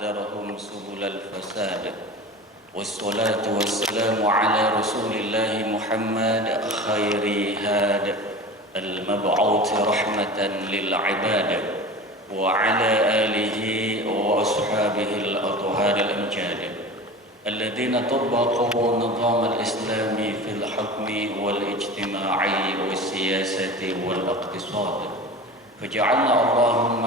وحذرهم سبل الفساد والصلاة والسلام على رسول الله محمد خير هاد المبعوث رحمة للعباد وعلى آله وأصحابه الأطهار الأمجاد الذين طبقوا نظام الإسلام في الحكم والاجتماع والسياسة والاقتصاد فجعلنا اللهم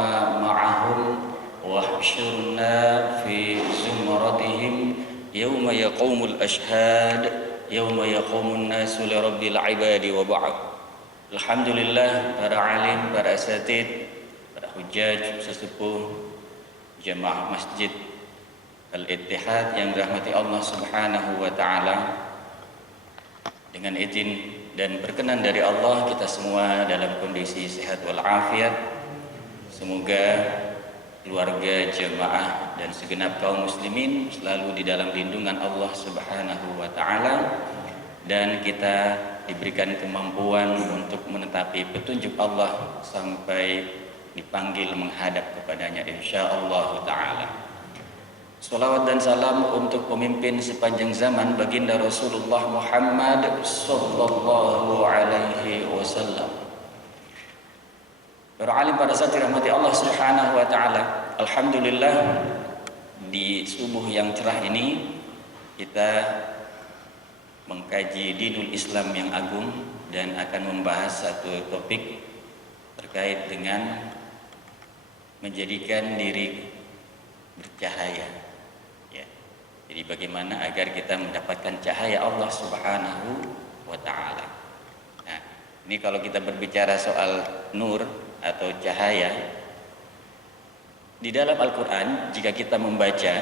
معهم واحشرنا في زمرتهم يوم يقوم الأشهاد يوم يقوم الناس لرب العباد وبعد. Alhamdulillah, para alim, para asatid, para hujjaj, sesepuh jamaah masjid Al-Ittihad yang dirahmati Allah Subhanahu wa Ta'ala, dengan izin dan berkenan dari Allah, kita semua dalam kondisi sehat walafiat. Semoga keluarga, jemaah dan segenap kaum muslimin selalu di dalam lindungan Allah Subhanahu wa Ta'ala, dan kita diberikan kemampuan untuk menetapi petunjuk Allah sampai dipanggil menghadap kepadanya insyaallah ta'ala. Salawat dan salam untuk pemimpin sepanjang zaman baginda Rasulullah Muhammad sallallahu alaihi wasallam. Para alim pada saat dirahmati Allah Subhanahu wa taala, alhamdulillah di subuh yang cerah ini kita mengkaji dinul Islam yang agung dan akan membahas satu topik terkait dengan menjadikan diri bercahaya. Ya. Jadi bagaimana agar kita mendapatkan cahaya Allah Subhanahu wa Ta'ala. Nah, ini kalau kita berbicara soal nur atau cahaya, di dalam Al-Quran jika kita membaca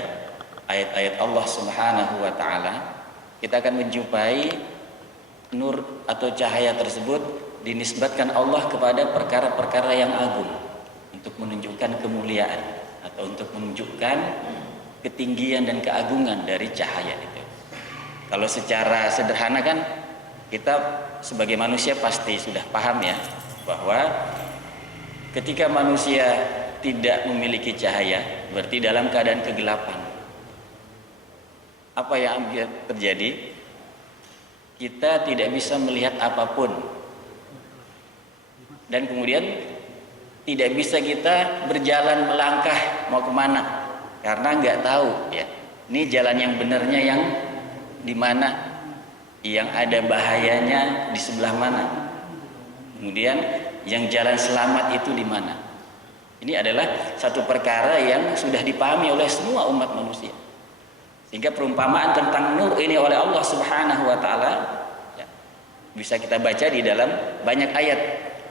ayat-ayat Allah Subhanahu wa Ta'ala, kita akan menjumpai nur atau cahaya tersebut dinisbatkan Allah kepada perkara-perkara yang agung untuk menunjukkan kemuliaan atau untuk menunjukkan ketinggian dan keagungan dari cahaya itu. Kalau secara sederhana kan kita sebagai manusia pasti sudah paham ya, bahwa ketika manusia tidak memiliki cahaya berarti dalam keadaan kegelapan. Apa yang terjadi? Kita tidak bisa melihat apapun, dan kemudian tidak bisa kita berjalan melangkah mau kemana karena nggak tahu ya, ini jalan yang benarnya yang di mana, yang ada bahayanya di sebelah mana, kemudian yang jalan selamat itu di mana. Ini adalah satu perkara yang sudah dipahami oleh semua umat manusia. Sehingga perumpamaan tentang nur ini oleh Allah Subhanahu wa Ta'ala ya, bisa kita baca di dalam banyak ayat.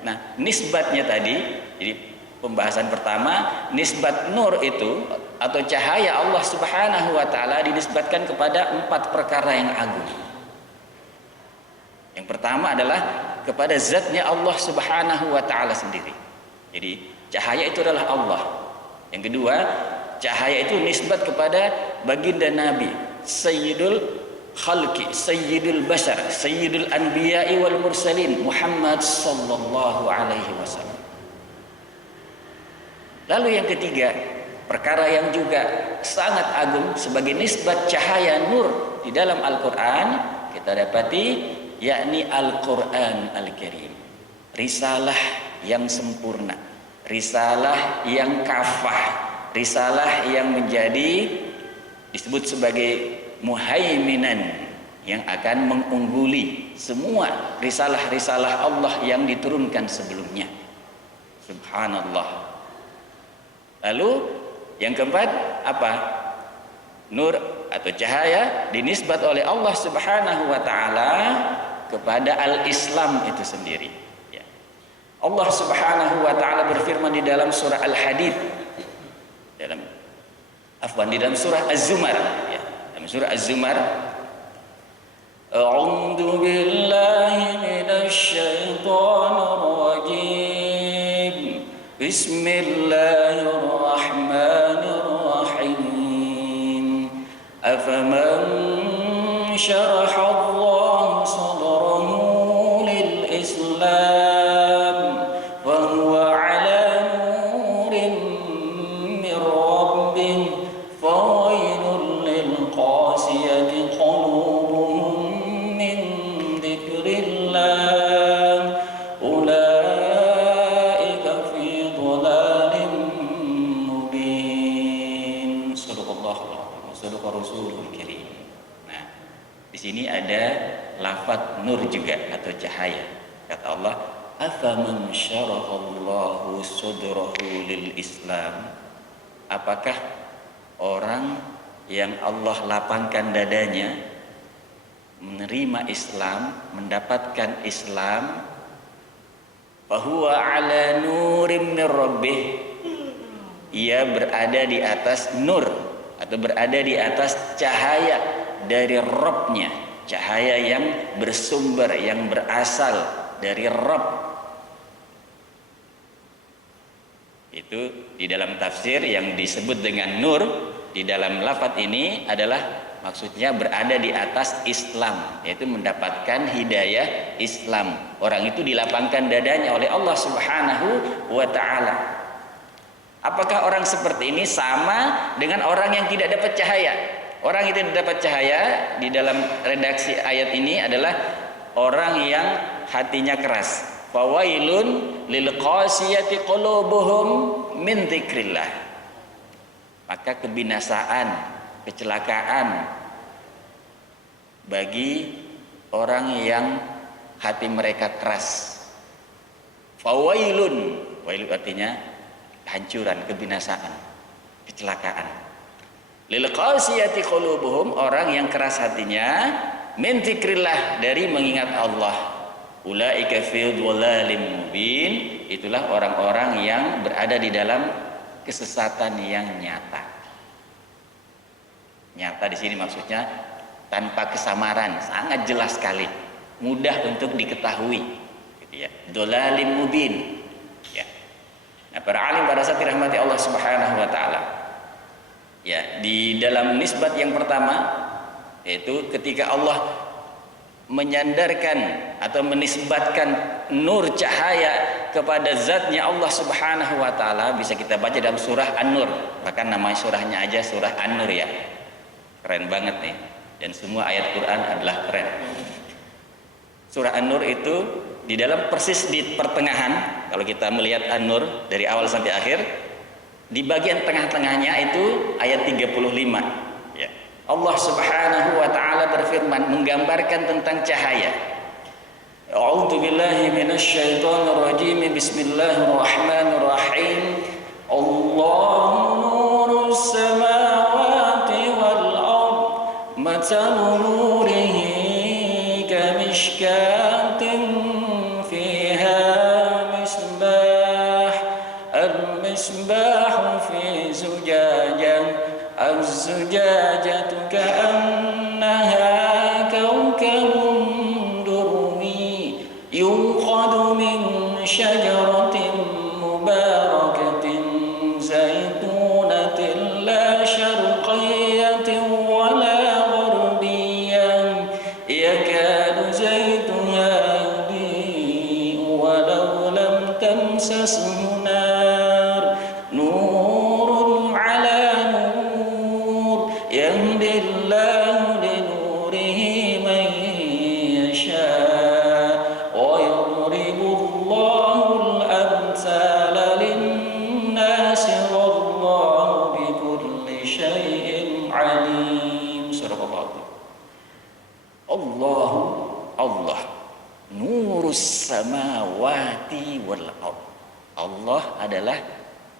Nah, nisbatnya tadi, jadi pembahasan pertama, nisbat nur itu atau cahaya Allah Subhanahu wa Ta'ala dinisbatkan kepada 4 perkara yang agung. Yang pertama adalah kepada zatnya Allah Subhanahu wa Ta'ala sendiri. Jadi cahaya itu adalah Allah. Yang kedua, cahaya itu nisbat kepada baginda Nabi, Sayyidul Khalqi, Sayyidul Bashar, Sayyidul Anbiya'i wal Mursalin, Muhammad sallallahu alaihi wasallam. Lalu yang ketiga, perkara yang juga sangat agung sebagai nisbat cahaya nur di dalam Al-Quran, kita dapati yakni Al-Quran Al-Karim, risalah yang sempurna, risalah yang kafah, risalah yang menjadi disebut sebagai muhaiminan, yang akan mengungguli semua risalah-risalah Allah yang diturunkan sebelumnya. Subhanallah. Lalu yang keempat apa? Nur atau cahaya dinisbat oleh Allah Subhanahu wa Ta'ala kepada al-Islam itu sendiri ya. Allah Subhanahu wa Ta'ala berfirman di dalam surah Al-Hadid, di dalam surah Az-Zumar ya. Dalam surah Az-Zumar, A'udzu billahi minasy syaithanir rajim. Bismillahirrahmanirrahim. Afaman syaraha Allah sadrahu lil Islam fa huwa 'ala nurin min rabbih Shadaqa Rasulul Karim. Nah, di sini ada lafaz nur juga atau cahaya. Kata Allah, "Afaman syarahallahu sadrahu lil Islam?" Apakah orang yang Allah lapangkan dadanya menerima Islam, mendapatkan Islam, fahuwa ala nurim min rabbih, ia berada di atas nur atau berada di atas cahaya dari Rabb-nya, cahaya yang bersumber, yang berasal dari Rabb. Itu di dalam tafsir yang disebut dengan nur di dalam lafaz ini adalah maksudnya berada di atas Islam, yaitu mendapatkan hidayah Islam. Orang itu dilapangkan dadanya oleh Allah Subhanahu wa taala. Apakah orang seperti ini sama dengan orang yang tidak dapat cahaya? Orang yang tidak dapat cahaya di dalam redaksi ayat ini adalah orang yang hatinya keras. Fawailun lil qasiyati qulubuhum min dzikrillah. Maka kebinasaan, kecelakaan bagi orang yang hati mereka keras. Fawailun, wail artinya kehancuran, kebinasaan, kecelakaan. Lil qasiyati qulubuhum, orang yang keras hatinya, min dzikrillah, dari mengingat Allah. Ulaika fi dhalalin mubin, itulah orang-orang yang berada di dalam kesesatan yang nyata. Nyata di sini maksudnya tanpa kesamaran, sangat jelas sekali, mudah untuk diketahui, gitu ya. Dhalalin mubin. Ya. Nah, para alim pada saat dirahmati Allah Subhanahu wa taala. Ya, di dalam nisbat yang pertama yaitu ketika Allah menyandarkan atau menisbatkan nur cahaya kepada zatnya Allah Subhanahu wa taala, bisa kita baca dalam surah An-Nur. Bahkan nama surahnya aja surah An-Nur ya. Keren banget nih. Dan semua ayat Quran adalah keren. Surah An-Nur itu di dalam persis di pertengahan, kalau kita melihat An-Nur dari awal sampai akhir, di bagian tengah-tengahnya itu ayat 35. Allah Subhanahu wa taala berfirman menggambarkan tentang cahaya. A'udzu billahi minasyaitonir rajim. Bismillahirrahmanirrahim. Allahu nurus samawati wal ard. Mathalu nurihi kamishkatin fiha misbah. Al-misbah fi zujajah. الزجاجة كأنها كوكب دري يوقد من شجرة مباركة زيتونة لا شرقية ولا غربية يكاد زيتها يضيء ولو لم تمسسه نار نور على يهدي الله لنوره من يشاء ويضرب الله الأمثال للناس والله بكل شيء عليم. Surah Allah. Allah nurus samawati wal ard. Allah adalah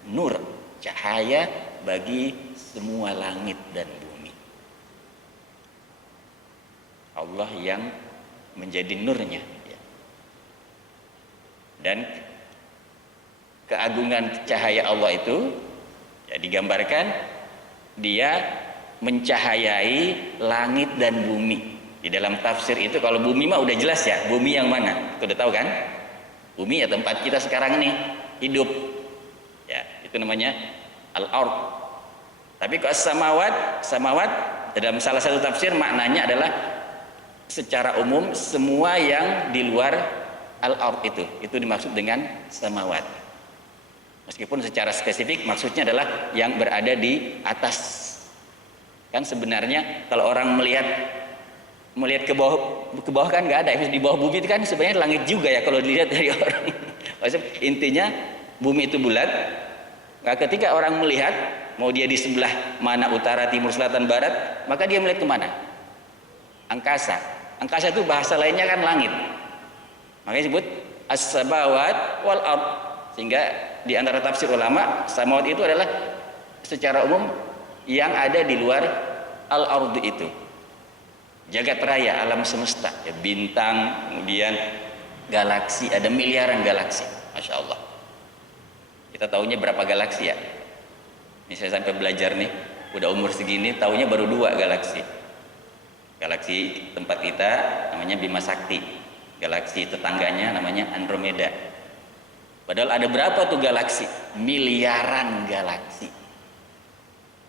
nur, cahaya bagi semua langit dan bumi. Allah yang menjadi nurnya. Dan keagungan cahaya Allah itu ya, digambarkan dia mencahayai langit dan bumi. Di dalam tafsir itu kalau bumi mah udah jelas ya, bumi yang mana? Kita udah tahu kan? Bumi ya tempat kita sekarang ini hidup. Ya, itu namanya al-ard. Tapi kalau samawat dalam salah satu tafsir maknanya adalah secara umum semua yang di luar al-ard itu dimaksud dengan samawat. Meskipun secara spesifik maksudnya adalah yang berada di atas. Kan sebenarnya kalau orang melihat ke bawah kan nggak ada. Di bawah bumi itu kan sebenarnya langit juga ya kalau dilihat dari orang. Maksudnya intinya bumi itu bulat, Nah, ketika orang melihat, mau dia di sebelah mana, utara, timur, selatan, barat, maka dia melihat kemana? Angkasa. Angkasa itu bahasa lainnya kan langit. Makanya disebut as-samawat wal ard. Sehingga di antara tafsir ulama, samawat itu adalah secara umum yang ada di luar al-ard itu. Jagat raya, alam semesta, ya, bintang, kemudian galaksi, ada miliaran galaksi. Masya Allah. Kita tahunya berapa galaksi ya? Ini saya sampai belajar nih, udah umur segini, tahunya baru 2 galaksi. Galaksi tempat kita namanya Bima Sakti, galaksi tetangganya namanya Andromeda. Padahal ada berapa tuh galaksi? Miliaran galaksi.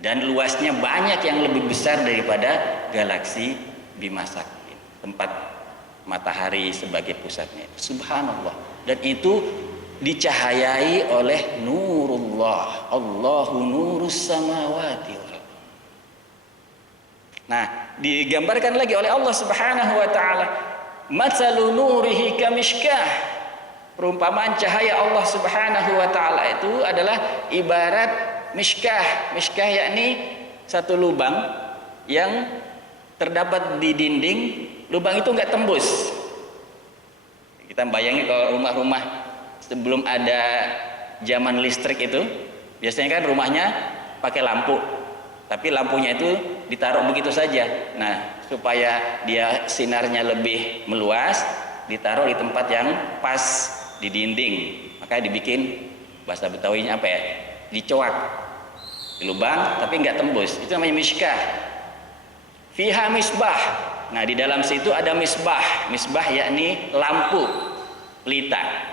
Dan luasnya banyak yang lebih besar daripada galaksi Bima Sakti, tempat matahari sebagai pusatnya. Subhanallah. Dan itu dicahayai oleh nurullah. Allahu nurus samawati wal. Nah, digambarkan lagi oleh Allah Subhanahu wa taala, matsalu nurihi kamishkah. Perumpamaan cahaya Allah Subhanahu wa taala itu adalah ibarat mishkah. Mishkah yakni satu lubang yang terdapat di dinding. Lubang itu enggak tembus. Kita bayangin kalau rumah-rumah sebelum ada zaman listrik itu, biasanya kan rumahnya pakai lampu. Tapi lampunya itu ditaruh begitu saja. Nah, supaya dia sinarnya lebih meluas, ditaruh di tempat yang pas di dinding. Makanya dibikin, bahasa Betawinya apa ya? Dicoak di lubang tapi nggak tembus. Itu namanya mishkah. Fiha misbah. Nah, di dalam situ ada misbah. Misbah yakni lampu, pelita.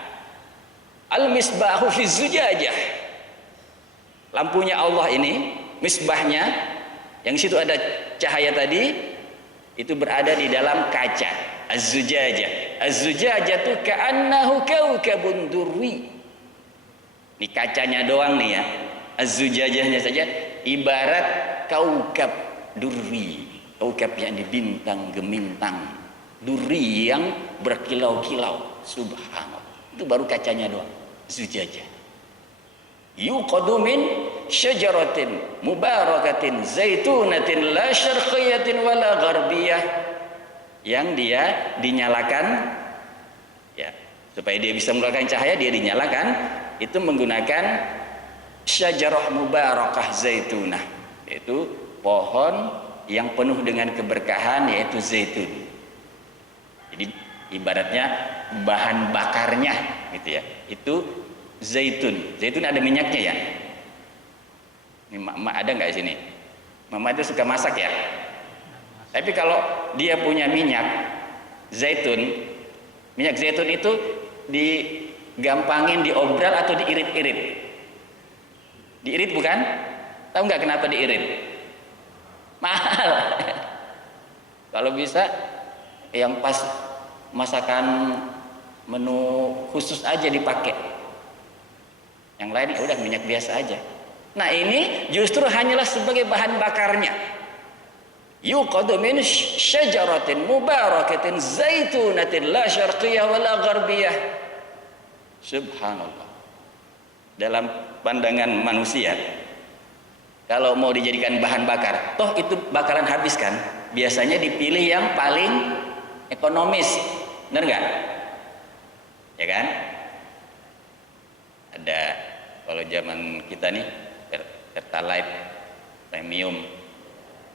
Al misbahu fi zujajah. Lampunya Allah ini, misbahnya yang situ ada cahaya tadi, itu berada di dalam kaca. Az-zujajah. Az-zujajah itu ka'annahu kaukabun durri. Ini kacanya doang nih ya. Az-zujajahnya saja ibarat kaukab durri. Kaukab yang di bintang gemintang. Durri yang berkilau-kilau. Subhanallah. Itu baru kacanya doang. Zujajah. Yuqadu min syajaratin mubarakatin zaitunatin la syarqiyatin wala gharbiyah, yang dia dinyalakan ya, supaya dia bisa mengeluarkan cahaya, dia dinyalakan itu menggunakan syajarah mubarakah zaitunah, yaitu pohon yang penuh dengan keberkahan, yaitu zaitun. Jadi ibaratnya bahan bakarnya gitu ya, itu zaitun. Zaitun ada minyaknya ya. Ini mak ada nggak di sini? Mama itu suka masak ya. Tapi kalau dia punya minyak zaitun, minyak zaitun itu digampangin diobral atau diirit-irit? Diirit bukan? Tahu nggak kenapa diirit? Mahal. Kalau bisa yang pas masakan menu khusus aja dipakai. Yang lain ya udah minyak biasa aja. Nah, ini justru hanyalah sebagai bahan bakarnya. Yuqadu min syajaratin mubarakatin zaitunatin la syarqiyah wala gharbiyah. Subhanallah. Dalam pandangan manusia, kalau mau dijadikan bahan bakar, toh itu bakaran habis kan? Biasanya dipilih yang paling ekonomis. Benar nggak? Ya kan? Ada, kalau zaman kita nih Pertalite premium,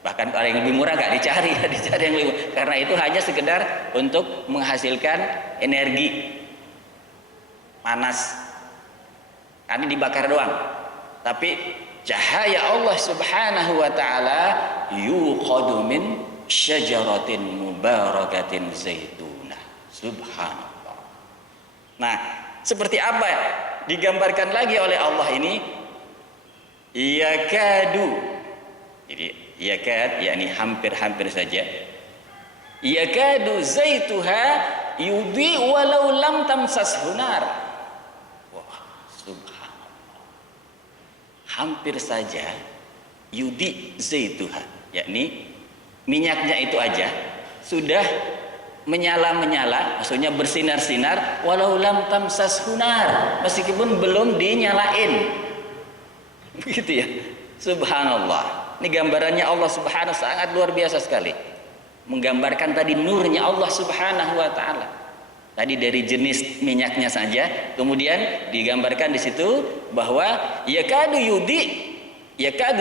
bahkan kalau yang lebih murah nggak dicari, dicari yang lebih murah, karena itu hanya sekedar untuk menghasilkan energi panas, karena dibakar doang. Tapi cahaya Allah Subhanahu wa taala yuqadu min syajaratin mubarakatin zaitunah. Subhanallah. Nah, seperti apa digambarkan lagi oleh Allah ini? Yakadu. Jadi yakad yakni hampir-hampir saja. Yakadu zaituha yudhi walau lam tamsashu nar. Wah, subhanallah. Hampir saja yudhi zaituha, yakni minyaknya itu aja sudah menyala-menyala, maksudnya bersinar-sinar, walau lam tamsashu nar, meskipun belum dinyalain. Begitu ya. Subhanallah. Ini gambarannya Allah Subhanahu sangat luar biasa sekali. Menggambarkan tadi nurnya Allah Subhanahu wa taala. Tadi dari jenis minyaknya saja, kemudian digambarkan di situ bahwa yakadu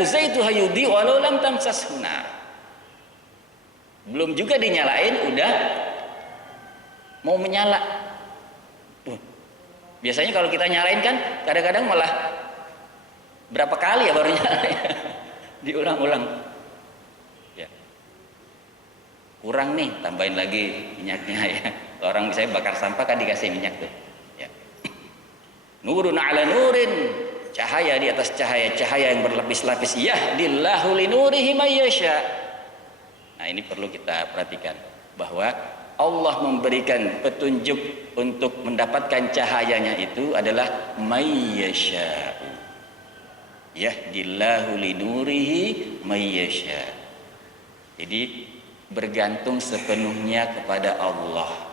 zaituha yudi walau lam tamsashu nar. Belum juga dinyalain udah mau menyala. Biasanya kalau kita nyalain kan kadang-kadang malah berapa kali ya baru nyala ya? Diulang-ulang ya. Kurang nih, tambahin lagi minyaknya ya. Orang misalnya bakar sampah kan dikasih minyak tuh ya. Nurun ala nurin, cahaya di atas cahaya, cahaya yang berlapis-lapis. Yahdillahu linurihi may yasha. Nah, ini perlu kita perhatikan bahwa Allah memberikan petunjuk untuk mendapatkan cahayanya itu adalah may yasha. Yahdillahu linurihi may yasha. Jadi bergantung sepenuhnya kepada Allah.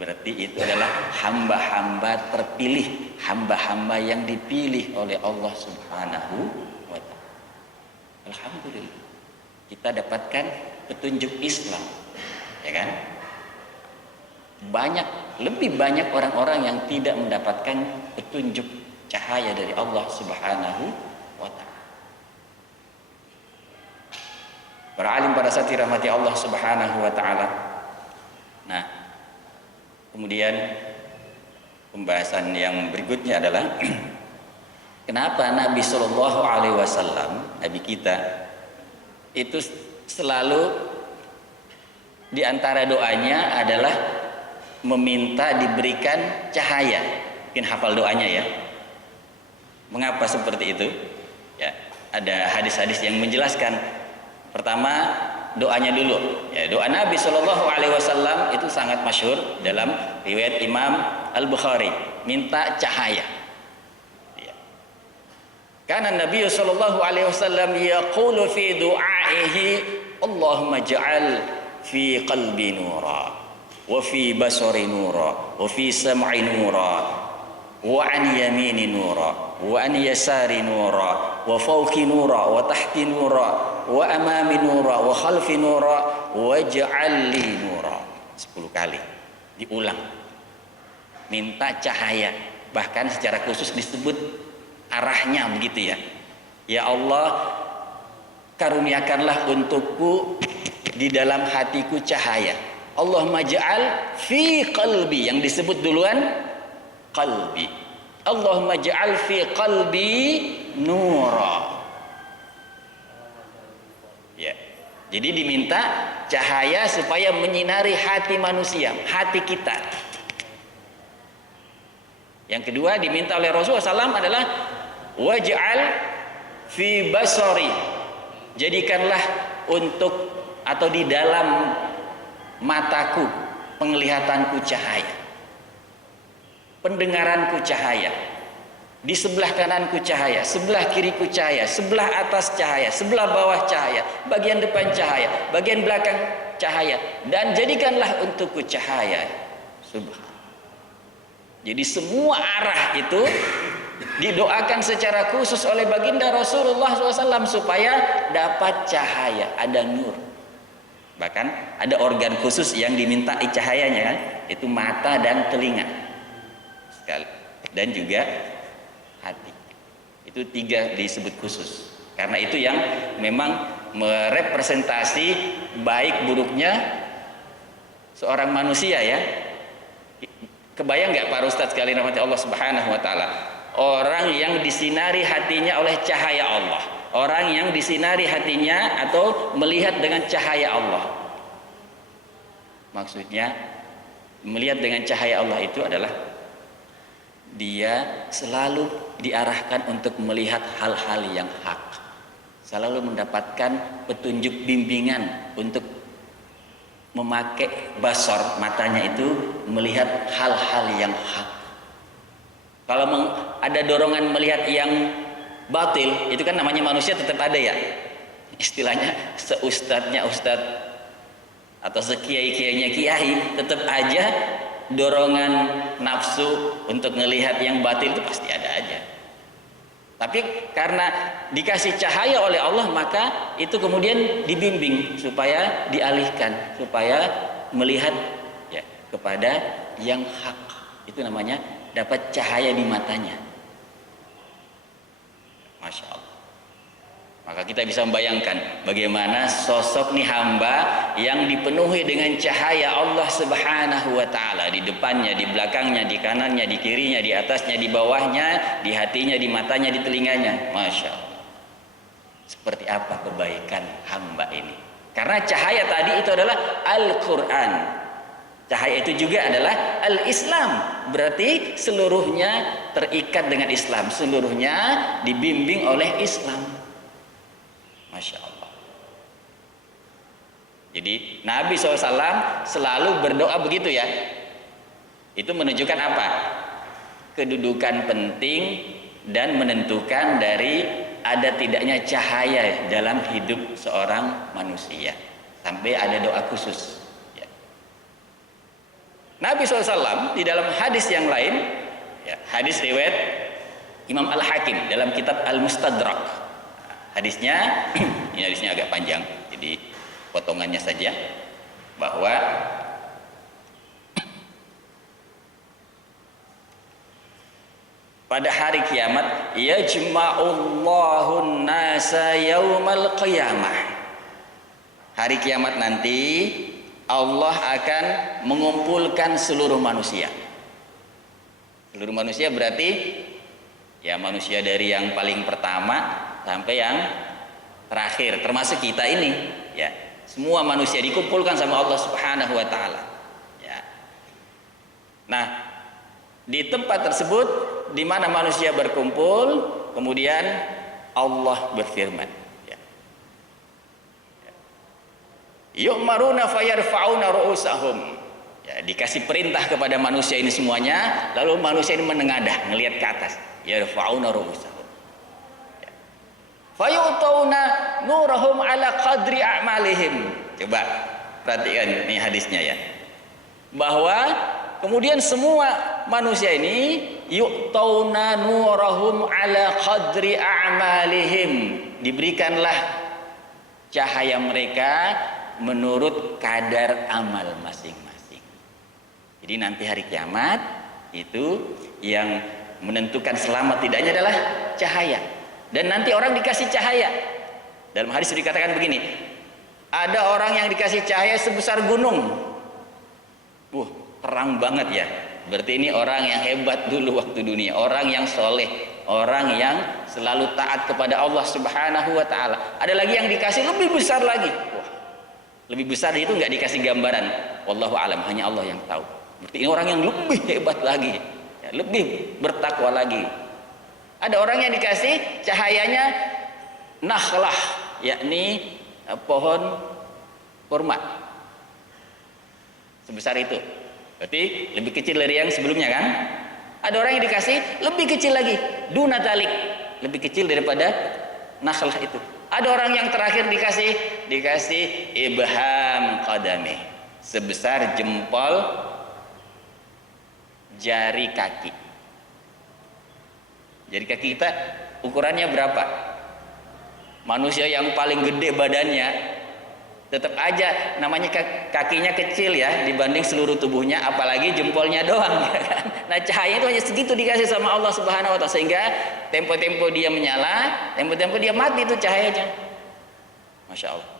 Berarti itu adalah hamba-hamba terpilih, hamba-hamba yang dipilih oleh Allah Subhanahu wa ta'ala. Alhamdulillah kita dapatkan petunjuk Islam, ya kan? Lebih banyak orang-orang yang tidak mendapatkan petunjuk cahaya dari Allah Subhanahu wa ta'ala. Para alim, para satir rahmati Allah Subhanahu wa ta'ala. Nah, kemudian pembahasan yang berikutnya adalah kenapa Nabi Shallallahu Alaihi Wasallam, Nabi kita itu selalu di antara doanya adalah meminta diberikan cahaya. Mungkin hafal doanya ya. Mengapa seperti itu? Ya, ada hadis-hadis yang menjelaskan. Pertama, doanya dulu ya, doa Nabi Shallallahu Alaihi Wasallam itu sangat masyhur dalam riwayat Imam Al-Bukhari, minta cahaya ya. Karena Nabi Shallallahu Alaihi Wasallam yaqulu fi du'aihi Allahumma ja'al fi qalbi nura wa fi basari nura wa fi sam'i nura wa an yamini nura wa an yasari nura wa fawqi nura wa tahti nura wa amami nura wa khalfi nura waj'al li nura. 10 kali diulang, minta cahaya, bahkan secara khusus disebut arahnya begitu ya. Ya Allah, karuniakanlah untukku di dalam hatiku cahaya. Allahumma ja'al fi qalbi, yang disebut duluan qalbi. Allahumma ja'al fi qalbi nura. Ya. Jadi diminta cahaya supaya menyinari hati manusia, hati kita. Yang kedua diminta oleh Rasulullah SAW adalah waj'al fi basari. Jadikanlah untuk atau di dalam mataku, penglihatanku cahaya, pendengaranku cahaya, di sebelah kananku cahaya, sebelah kiriku cahaya, sebelah atas cahaya, sebelah bawah cahaya, bagian depan cahaya, bagian belakang cahaya, dan jadikanlah untukku cahaya. Subhanallah. Jadi semua arah itu didoakan secara khusus oleh baginda Rasulullah SAW supaya dapat cahaya, ada nur. Bahkan ada organ khusus yang dimintai cahayanya kan, itu mata dan telinga sekali, dan juga hati. Itu 3 disebut khusus, karena itu yang memang merepresentasi baik buruknya seorang manusia ya. Kebayang nggak Pak Ustadz sekalian rahmati Allah Subhanahu wa ta'ala, orang yang disinari hatinya oleh cahaya Allah, orang yang disinari hatinya atau melihat dengan cahaya Allah. Maksudnya melihat dengan cahaya Allah itu adalah dia selalu diarahkan untuk melihat hal-hal yang hak, selalu mendapatkan petunjuk bimbingan untuk memakai basar, matanya itu melihat hal-hal yang hak. Kalau ada dorongan melihat yang batil, itu kan namanya manusia tetap ada ya, istilahnya seustadnya ustad atau sekiai-kiainya kiai, tetap aja dorongan nafsu untuk melihat yang batil itu pasti ada aja. Tapi karena dikasih cahaya oleh Allah, maka itu kemudian dibimbing supaya dialihkan, supaya melihat ya kepada yang hak. Itu namanya dapat cahaya di matanya. Masya Allah. Maka kita bisa membayangkan bagaimana sosok nih hamba yang dipenuhi dengan cahaya Allah Subhanahu wa taala, di depannya, di belakangnya, di kanannya, di kirinya, di atasnya, di bawahnya, di hatinya, di matanya, di telinganya. Masya Allah. Seperti apa kebaikan hamba ini? Karena cahaya tadi itu adalah Al-Quran. Cahaya itu juga adalah Al-Islam. Berarti seluruhnya terikat dengan Islam, seluruhnya dibimbing oleh Islam. Masya Allah. Jadi Nabi SAW selalu berdoa begitu ya. Itu menunjukkan apa? Kedudukan penting dan menentukan dari ada tidaknya cahaya dalam hidup seorang manusia. Sampai ada doa khusus ya. Nabi SAW di dalam hadis yang lain ya, hadis riwayat Imam Al-Hakim dalam kitab Al-Mustadrak. Hadisnya, ini hadisnya agak panjang, jadi potongannya saja, bahwa pada hari kiamat yajma'ullahun nasa yaumal qiyamah. Hari kiamat nanti Allah akan mengumpulkan seluruh manusia. Seluruh manusia berarti ya manusia dari yang paling pertama sampai yang terakhir, termasuk kita ini ya. Semua manusia dikumpulkan sama Allah Subhanahu wa taala ya. Nah, di tempat tersebut di mana manusia berkumpul, kemudian Allah berfirman ya. Yu'maruna fayarfa'una ru'usahum ya, dikasih perintah kepada manusia ini semuanya, lalu manusia ini menengadah ngelihat ke atas, yarfa'una ru'usahum. Fayutawna nurahum ala qadri a'malihim. Coba perhatikan ini hadisnya ya, bahwa kemudian semua manusia ini yu'tawna nurahum ala qadri a'malihim, diberikanlah cahaya mereka menurut kadar amal masing-masing. Jadi nanti hari kiamat itu yang menentukan selamat tidaknya adalah cahaya. Dan nanti orang dikasih cahaya. Dalam hadis dikatakan begini, ada orang yang dikasih cahaya sebesar gunung. Terang banget ya. Berarti ini orang yang hebat dulu waktu dunia, orang yang soleh, orang yang selalu taat kepada Allah Subhanahu wa taala. Ada lagi yang dikasih lebih besar lagi. Lebih besar itu nggak dikasih gambaran. Wallahu alam, hanya Allah yang tahu. Berarti ini orang yang lebih hebat lagi, ya, lebih bertakwa lagi. Ada orang yang dikasih cahayanya nakhlah, yakni pohon kurma sebesar itu. Berarti lebih kecil dari yang sebelumnya kan? Ada orang yang dikasih lebih kecil lagi, dunatalik, lebih kecil daripada nakhlah itu. Ada orang yang terakhir dikasih ibham qadami, sebesar jempol jari kaki. Jari kaki kita ukurannya berapa? Manusia yang paling gede badannya tetap aja namanya kakinya kecil ya dibanding seluruh tubuhnya, apalagi jempolnya doang ya kan? Nah cahaya itu hanya segitu dikasih sama Allah Subhanahu wa taala, sehingga tempo-tempo dia menyala, tempo-tempo dia mati itu cahayanya. Masya Allah.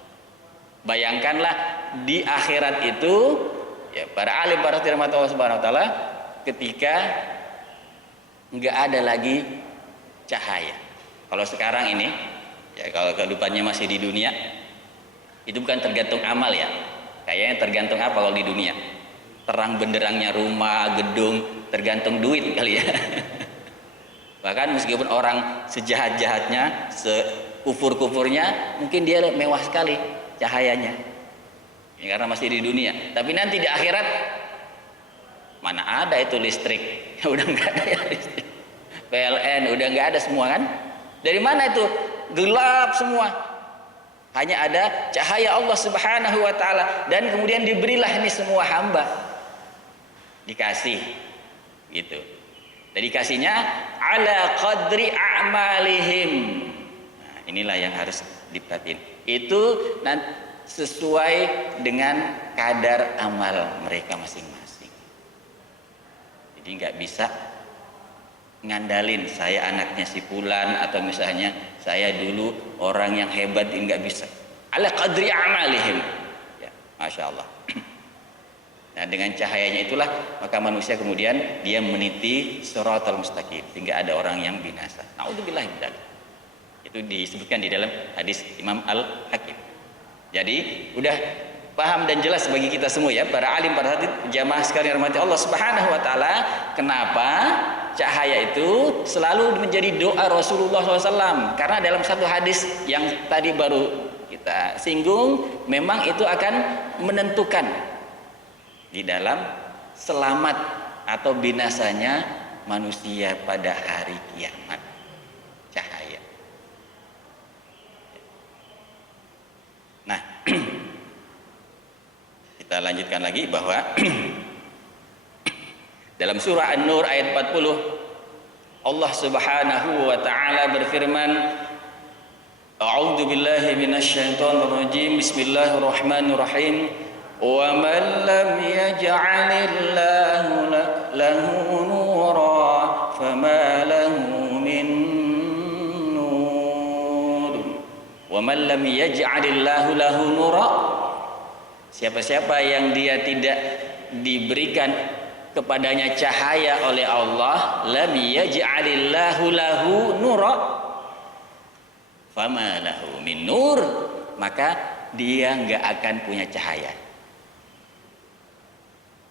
Bayangkanlah di akhirat itu ya, para alim, para firman Allah Subhanahu wa taala, ketika nggak ada lagi cahaya. Kalau sekarang ini ya, kalau kehidupannya masih di dunia, itu bukan tergantung amal ya, kayaknya tergantung apa kalau di dunia? Terang benderangnya rumah, gedung, tergantung duit kali ya. Bahkan meskipun orang sejahat-jahatnya, sekufur-kufurnya, mungkin dia mewah sekali cahayanya ya, karena masih di dunia. Tapi nanti di akhirat mana ada itu listrik? Udah nggak ada ya listrik. PLN udah nggak ada semua kan? Dari mana itu? Gelap semua. Hanya ada cahaya Allah Subhanahu wa taala, dan kemudian diberilah ini semua hamba. Dikasih gitu. Dedikasinya ala qadri a'malihim. Nah, inilah yang harus diperhatiin. Itu sesuai dengan kadar amal mereka masing-masing. Jadi nggak bisa ngandalin saya anaknya si fulan, atau misalnya saya dulu orang yang hebat, ini nggak bisa. Ala qadri a'malihim. Ya, Masya Allah. Nah, dengan cahayanya itulah maka manusia kemudian dia meniti shiratal mustaqim, sehingga ada orang yang binasa. Naudzubillah min dzalik. Itu disebutkan di dalam hadis Imam Al-Hakim. Jadi udah paham dan jelas bagi kita semua ya, para alim, para hadis, jamaah sekalian rahmati Allah Subhanahu wa taala, kenapa cahaya itu selalu menjadi doa Rasulullah SAW. Karena dalam satu hadis yang tadi baru kita singgung, memang itu akan menentukan di dalam selamat atau binasanya manusia pada hari kiamat. Cahaya. Nah, kita lanjutkan lagi bahwa dalam surah An-Nur ayat 40 Allah Subhanahu wa taala berfirman, A'udzu billahi minasyaitonir rajim. Bismillahirrahmanirrahim. Wa man lam yaj'alillahu lahu nura fama lahu min nur. Wa man lam yaj'alillahu lahu nura, siapa-siapa yang dia tidak diberikan kepadanya cahaya oleh Allah, lam yaj'alillahu lahu nura fama lahu min nur, maka dia enggak akan punya cahaya.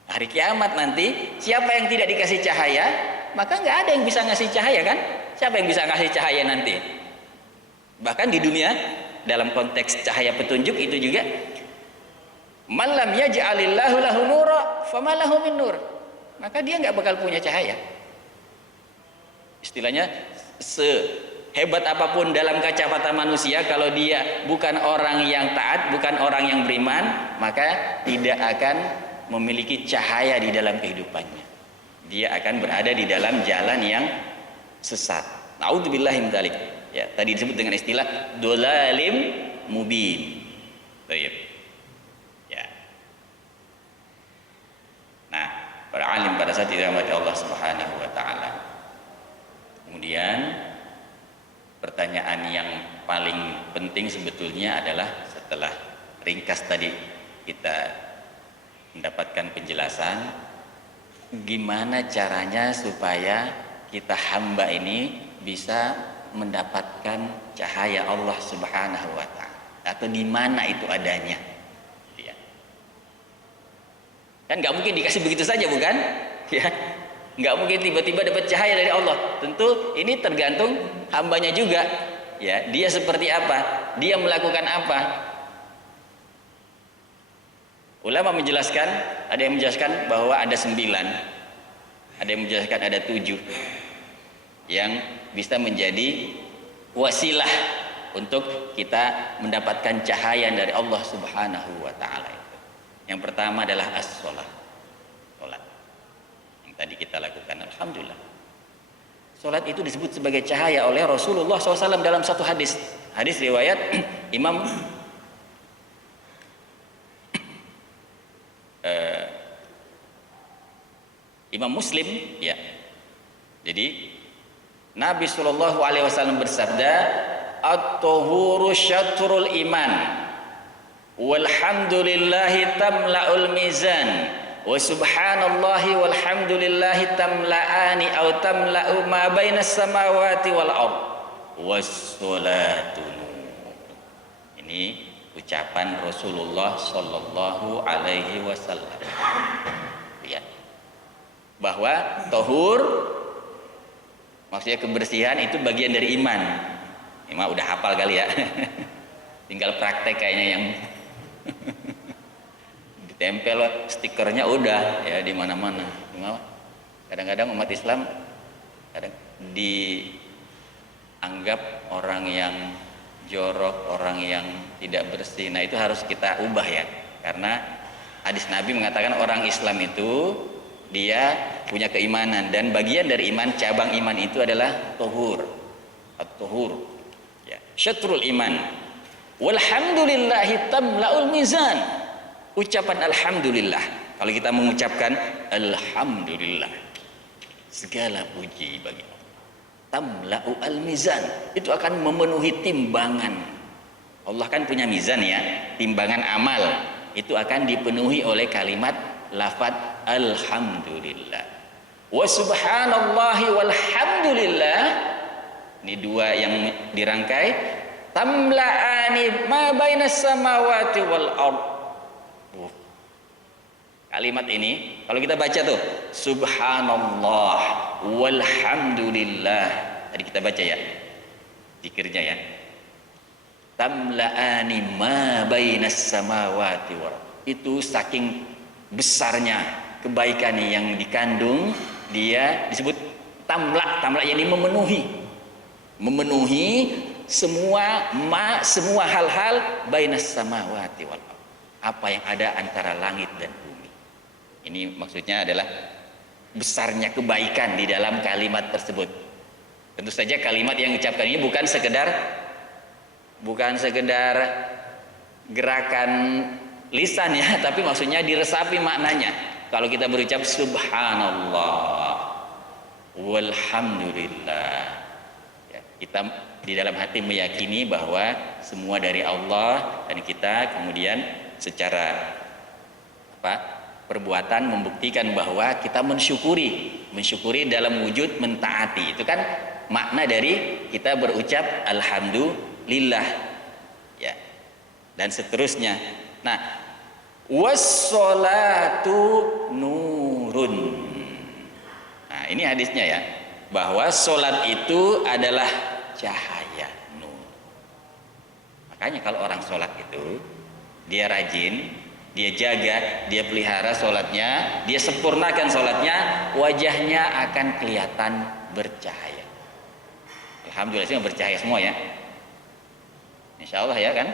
Hari kiamat nanti siapa yang tidak dikasih cahaya, maka enggak ada yang bisa ngasih cahaya kan? Siapa yang bisa ngasih cahaya nanti? Bahkan di dunia dalam konteks cahaya petunjuk itu juga, man lam yaj'alillahu lahu nura fama lahu min nur, maka dia nggak bakal punya cahaya. Istilahnya, sehebat apapun dalam kacamata manusia, kalau dia bukan orang yang taat, bukan orang yang beriman, maka tidak akan memiliki cahaya di dalam kehidupannya. Dia akan berada di dalam jalan yang sesat. Naudzubillahi min dzalik. Ya, tadi disebut dengan istilah dolalim mubin. Baik. Ya. Nah, para alim pada saat dirahmati Allah Subhanahu wa taala. Kemudian pertanyaan yang paling penting sebetulnya adalah setelah ringkas tadi kita mendapatkan penjelasan gimana caranya supaya kita hamba ini bisa mendapatkan cahaya Allah Subhanahu wa taala, atau di mana itu adanya. Ya. Kan nggak mungkin dikasih begitu saja, bukan? Ya. Nggak mungkin tiba-tiba dapat cahaya dari Allah. Tentu ini tergantung hambanya juga. Ya, dia seperti apa? Dia melakukan apa? Ulama menjelaskan, ada yang menjelaskan bahwa ada 9, ada yang menjelaskan ada 7 yang bisa menjadi wasilah untuk kita mendapatkan cahaya dari Allah Subhanahu wa taala. Yang pertama adalah as-shalah. Salat. Yang tadi kita lakukan, alhamdulillah. Salat itu disebut sebagai cahaya oleh Rasulullah SAW dalam satu hadis. Hadis riwayat Imam Muslim, ya. Jadi Nabi Shallallahu Alaihi Wasallam bersabda, at-tuhuru syatrul iman, walhamdulillahi tamla'ul mizan, wa subhanallahi walhamdulillahi tamla'ani atau tamla'u ma bainas samawati wal ard, was-salatu. Ini ucapan Rasulullah Shallallahu Alaihi Wasallam. Lihat bahwa tohur maksudnya kebersihan itu bagian dari iman. Emang udah hafal kali ya. Tinggal praktek kayaknya yang ditempel stikernya udah ya di mana-mana. Kadang-kadang umat Islam kadang dianggap orang yang jorok, orang yang tidak bersih. Nah, itu harus kita ubah ya. Karena hadis Nabi mengatakan orang Islam itu dia punya keimanan, dan bagian dari iman, cabang iman itu adalah tuhur, at-tuhur, ya, syatrul iman. Walhamdulillahi tamla'ul mizan. Ucapan alhamdulillah, kalau kita mengucapkan alhamdulillah, segala puji bagi Allah, tamla'u al-mizan, itu akan memenuhi timbangan. Allah kan punya mizan ya, timbangan amal, itu akan dipenuhi oleh kalimat lafaz alhamdulillah. Wa subhanallahi walhamdulillah, ini dua yang dirangkai, tamla'ani ma bainas samawati wal ard. Kalimat ini kalau kita baca tuh subhanallah walhamdulillah, tadi kita baca ya zikirnya ya, tamla'ani ma bainas samawati wal ard, itu saking besarnya kebaikan yang dikandung, dia disebut tamla. Tamla yang memenuhi semua hal-hal bainas samawati wal ard, apa yang ada antara langit dan bumi. Ini maksudnya adalah besarnya kebaikan di dalam kalimat tersebut. Tentu saja kalimat yang diucapkan ini bukan sekedar gerakan lisan ya, tapi maksudnya diresapi maknanya. Kalau kita berucap subhanallah walhamdulillah, ya, kita di dalam hati meyakini bahwa semua dari Allah, dan kita kemudian secara perbuatan membuktikan bahwa kita mensyukuri dalam wujud mentaati. Itu kan makna dari kita berucap alhamdulillah, ya, dan seterusnya. Nah, wassolatu nurun. Nah, ini hadisnya ya, bahwa solat itu adalah cahaya nur. Makanya kalau orang solat itu dia rajin, dia jaga, dia pelihara solatnya, dia sempurnakan solatnya, wajahnya akan kelihatan bercahaya. Alhamdulillah sih bercahaya semua ya, insya Allah ya kan.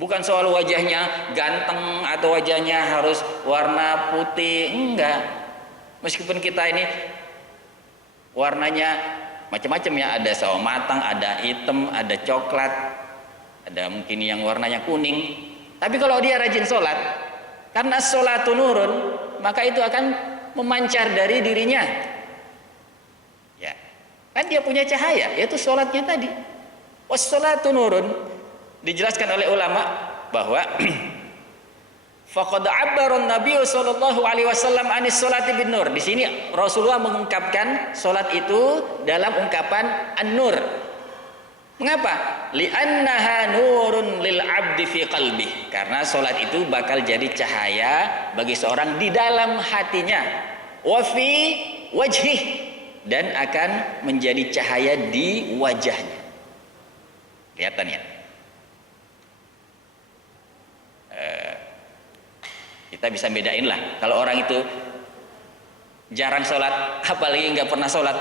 Bukan soal wajahnya ganteng atau wajahnya harus warna putih, enggak. Meskipun kita ini warnanya macam-macam ya, ada sawo matang, ada hitam, ada coklat, ada mungkin yang warnanya kuning. Tapi kalau dia rajin sholat, karena sholatu nurun, maka itu akan memancar dari dirinya. Ya, kan dia punya cahaya, yaitu sholatnya tadi. Wassolatu nurun. Dijelaskan oleh ulama bahwa faqad abbara an-nabiy sallallahu alaihi wasallam anis sholati bin nur. Di sini Rasulullah mengungkapkan salat itu dalam ungkapan an-nur. Mengapa? Li'annaha nurun lil 'abdi fi qalbi. Karena salat itu bakal jadi cahaya bagi seorang di dalam hatinya. Wa fi wajhi, dan akan menjadi cahaya di wajahnya. Kelihatan ya? Kita bisa bedain lah, kalau orang itu jarang sholat, apalagi nggak pernah sholat,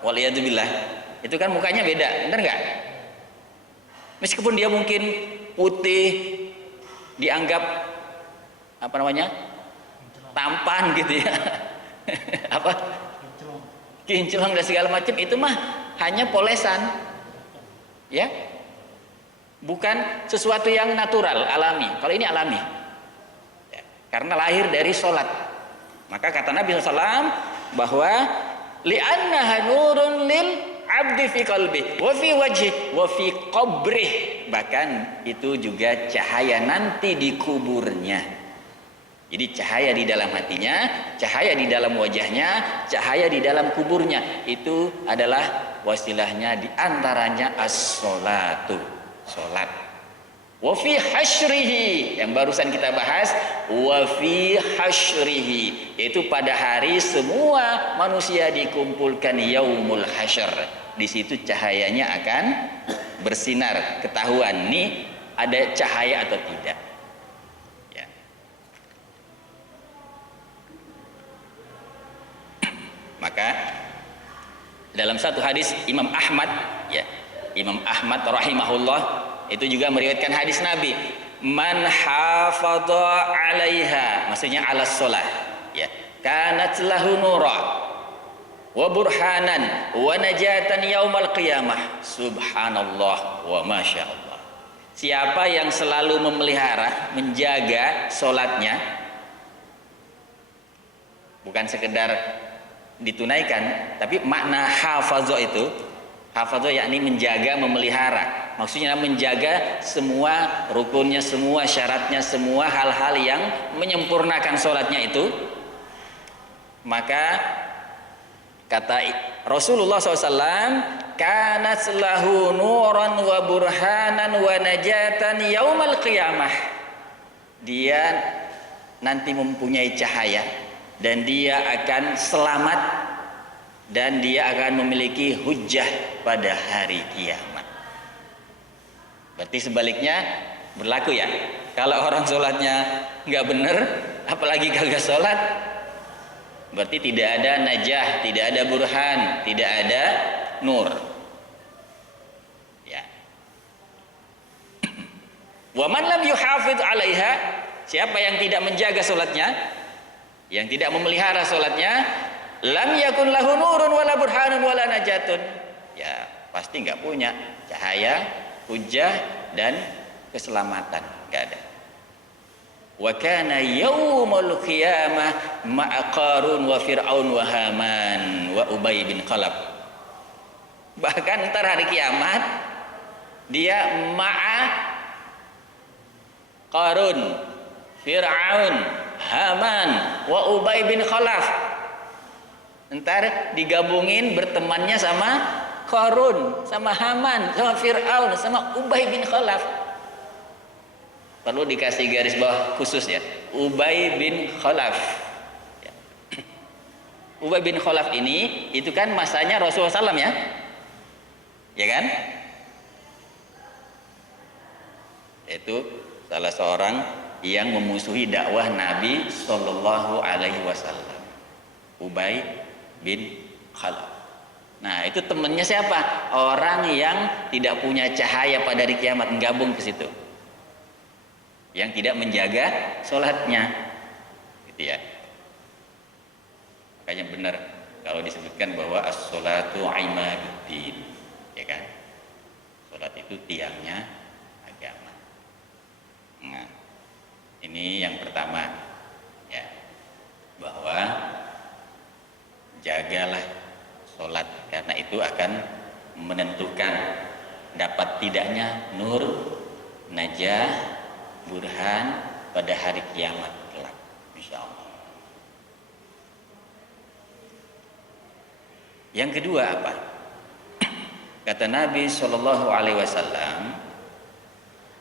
waliyadzubillah, itu kan mukanya beda, bener nggak? Meskipun dia mungkin putih, dianggap apa namanya, tampan gitu ya, apa, kinclong dan segala macam, itu mah hanya polesan, ya, bukan sesuatu yang natural, alami. Kalau ini alami, karena lahir dari sholat. Maka kata Nabi SAW bahwa li'annaha nurun lil 'abdi fi qalbi wa fi wajhi wa fi qabrih, bahkan itu juga cahaya nanti di kuburnya. Jadi cahaya di dalam hatinya, cahaya di dalam wajahnya, cahaya di dalam kuburnya, itu adalah wasilahnya, di antaranya as-sholatu, sholat. Wa fi hasyrihi, yang barusan kita bahas, wa fi hasyrihi, yaitu pada hari semua manusia dikumpulkan, yaumul hasyr. Di situ cahayanya akan bersinar, ketahuan nih ada cahaya atau tidak. Ya. Maka dalam satu hadis Imam Ahmad, ya, Imam Ahmad rahimahullah itu juga meriwayatkan hadis Nabi, man hafadha 'alaiha, maksudnya ala sholat, kanat lahu nura wa burhanan wa najatan yaumal qiyamah. Subhanallah wa masya Allah. Siapa yang selalu memelihara, menjaga solatnya, bukan sekedar ditunaikan, tapi makna hafazah itu, hafazah yakni menjaga, memelihara. Maksudnya menjaga semua rukunnya, semua syaratnya, semua hal-hal yang menyempurnakan solatnya itu. Maka kata Rasulullah SAW, kanat lahu nuran wa burhanan wa najatan yaumal qiyamah. Dia nanti mempunyai cahaya dan dia akan selamat dan dia akan memiliki hujjah pada hari kiamat. Berarti sebaliknya berlaku ya. Kalau orang sholatnya nggak bener, apalagi kagak sholat, berarti tidak ada najah, tidak ada burhan, tidak ada nur. Ya. Wa man lam yuhafidz 'alaiha, siapa yang tidak menjaga sholatnya, yang tidak memelihara sholatnya, lam yakun lahu nurun wala burhanun wala najatun. Ya, pasti nggak punya cahaya, hujjah dan keselamatan, nggak ada. Wa kana yaumul qiyamah ma'a Qarun wa Fir'aun wa Haman wa Ubay bin Khalaf. Bahkan ntar hari kiamat dia ma'a Qarun, Fir'aun, Haman wa Ubay bin Khalaf. Ntar digabungin bertemannya sama Qarun, sama Haman, sama Fir'aun, sama Ubay bin Khalaf. Perlu dikasih garis bawah khusus ya, Ubay bin Khalaf. Ya. Ubay bin Khalaf ini itu kan masanya Rasulullah SAW ya, ya kan? Itu salah seorang yang memusuhi dakwah Nabi Shallallahu Alaihi Wasallam, Ubay bin Khalaf. Nah, itu temennya siapa? Orang yang tidak punya cahaya pada hari kiamat, gabung ke situ. Yang tidak menjaga sholatnya, gitu ya. Makanya benar kalau disebutkan bahwa as-sholatu imaduddin, ya kan? Sholat itu tiangnya agama. Nah, ini yang pertama, ya, bahwa jagalah sholat, karena itu akan menentukan dapat tidaknya nur, najah, burhan pada hari kiamat kelak, insyaallah. Yang kedua apa? Kata Nabi Shallallahu Alaihi Wasallam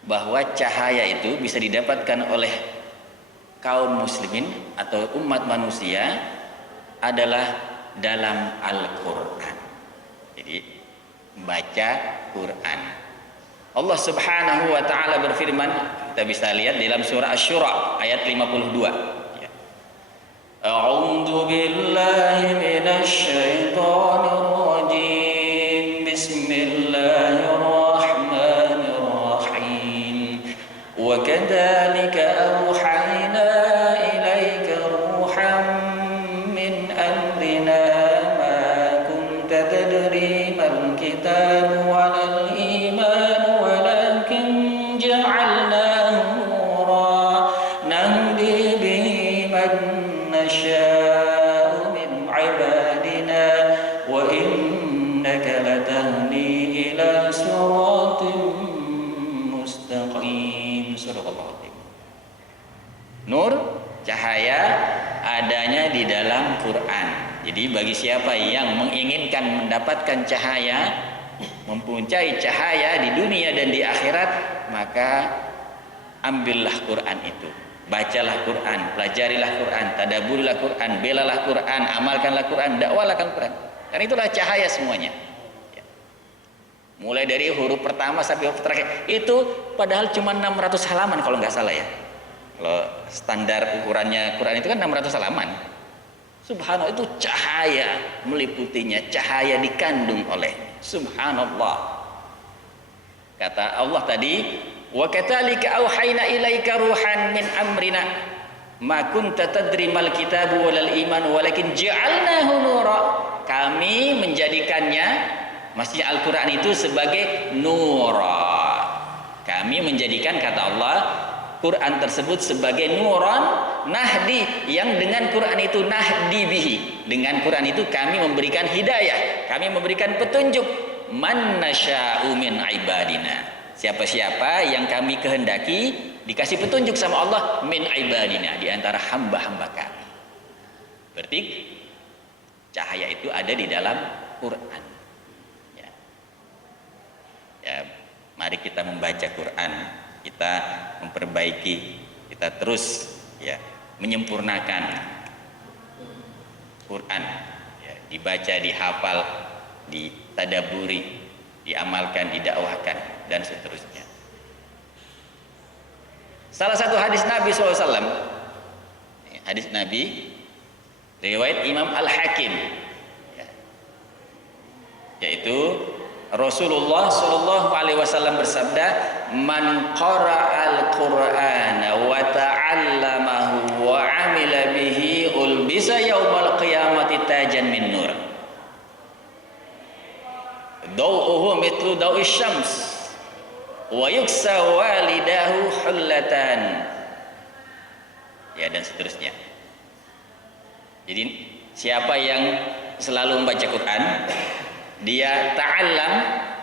bahwa cahaya itu bisa didapatkan oleh kaum muslimin atau umat manusia adalah dalam Al-Quran. Jadi baca Quran. Allah Subhanahu wa ta'ala berfirman, kita bisa lihat dalam surah Asy-Syura ayat 52. Ya. A'udzu billahi minasy syaithanir rajim. Bismillahirrahmanirrahim. Wa kadzalika auhayna ilaika ruhan min amrina ma kunta tadri mal kitab walal iman walakin ja'alnahu nuran nahdi bihi man nasha'u min ibadina wa innaka latahdi ila siratin mustaqim. Surah Nur, cahaya adanya di dalam Quran. Jadi bagi siapa yang menginginkan mendapatkan cahaya, mempunyai cahaya di dunia dan di akhirat, maka ambillah Quran itu. Bacalah Quran, pelajarilah Quran, tadabburilah Quran, belalah Quran, amalkanlah Quran, dakwalah Quran. Karena itulah cahaya semuanya. Ya. Mulai dari huruf pertama sampai huruf terakhir. Itu padahal cuma 600 halaman kalau nggak salah ya. Kalau standar ukurannya Quran itu kan 600 halaman. Subhanallah, itu cahaya meliputinya, cahaya dikandung oleh. Subhanallah. Kata Allah tadi, wa kadzalika auhayna ilaika ruhan min amrina ma kunta tadri mal kitabu walal iman walakin ja'alnahu nura. Kami menjadikannya, maksudnya Al-Qur'an itu sebagai nura. Kami menjadikan, kata Allah, Quran tersebut sebagai nuran nahdi, yang dengan Quran itu nahdi bihi, dengan Quran itu kami memberikan hidayah, kami memberikan petunjuk, man nasya'u min ibadina, siapa-siapa yang kami kehendaki dikasih petunjuk sama Allah, min ibadina, di antara hamba-hamba kami. Berarti cahaya itu ada di dalam Quran. Ya. Ya, mari kita membaca Quran, kita memperbaiki, kita terus ya menyempurnakan Quran, ya, dibaca, dihafal, ditadaburi, diamalkan, didakwahkan, dan seterusnya. Salah satu hadis Nabi SAW, hadis Nabi riwayat Imam Al-Hakim, ya, yaitu Rasulullah Shallallahu Alaihi Wasallam bersabda, "Man qara'al Qur'ana wa ta'allamahu wa 'amila bihi ulbisa yaumal qiyamati tajan min nur. Daw'uhu mithlu daw'is syams wa yuksa walidahu hullatan." Ya, dan seterusnya. Jadi siapa yang selalu membaca Quran, dia ta'allam,